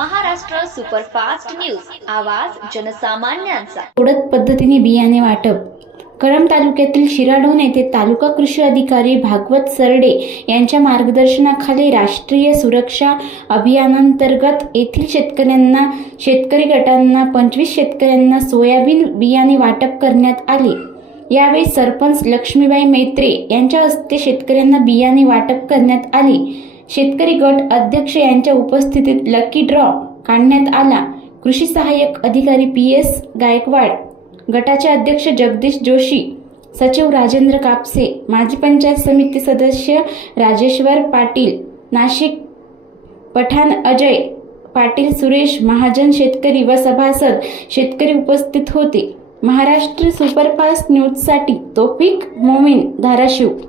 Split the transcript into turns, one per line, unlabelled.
Superfast news. आवाज जनसामान्यांचा.
पद्धतीने बियाणे वाटप. कळंब तालुक्यातील शिराढोण येथे तालुका कृषी अधिकारी भागवत सरडे यांच्या मार्गदर्शनाखाली राष्ट्रीय सुरक्षा अभियानांतर्गत येथील शेतकऱ्यांना शेतकरी गटांना पंचवीस शेतकऱ्यांना सोयाबीन बियाणे वाटप करण्यात आले. यावेळी सरपंच लक्ष्मीबाई मेत्रे यांच्या हस्ते शेतकऱ्यांना बियाणे वाटप करण्यात आले. शेतकरी गट अध्यक्ष यांच्या उपस्थितीत लकी ड्रॉ काढण्यात आला. कृषी सहाय्यक अधिकारी पी एस गायकवाड गटाचे अध्यक्ष जगदीश जोशी सचिव राजेंद्र कापसे माजी पंचायत समिती सदस्य राजेश्वर पाटील नाशिक पठाण अजय पाटील सुरेश महाजन शेतकरी व सभासद शेतकरी उपस्थित होते. महाराष्ट्र सुपरफास्ट न्यूजसाठी तोफिक मोमीन धाराशिव.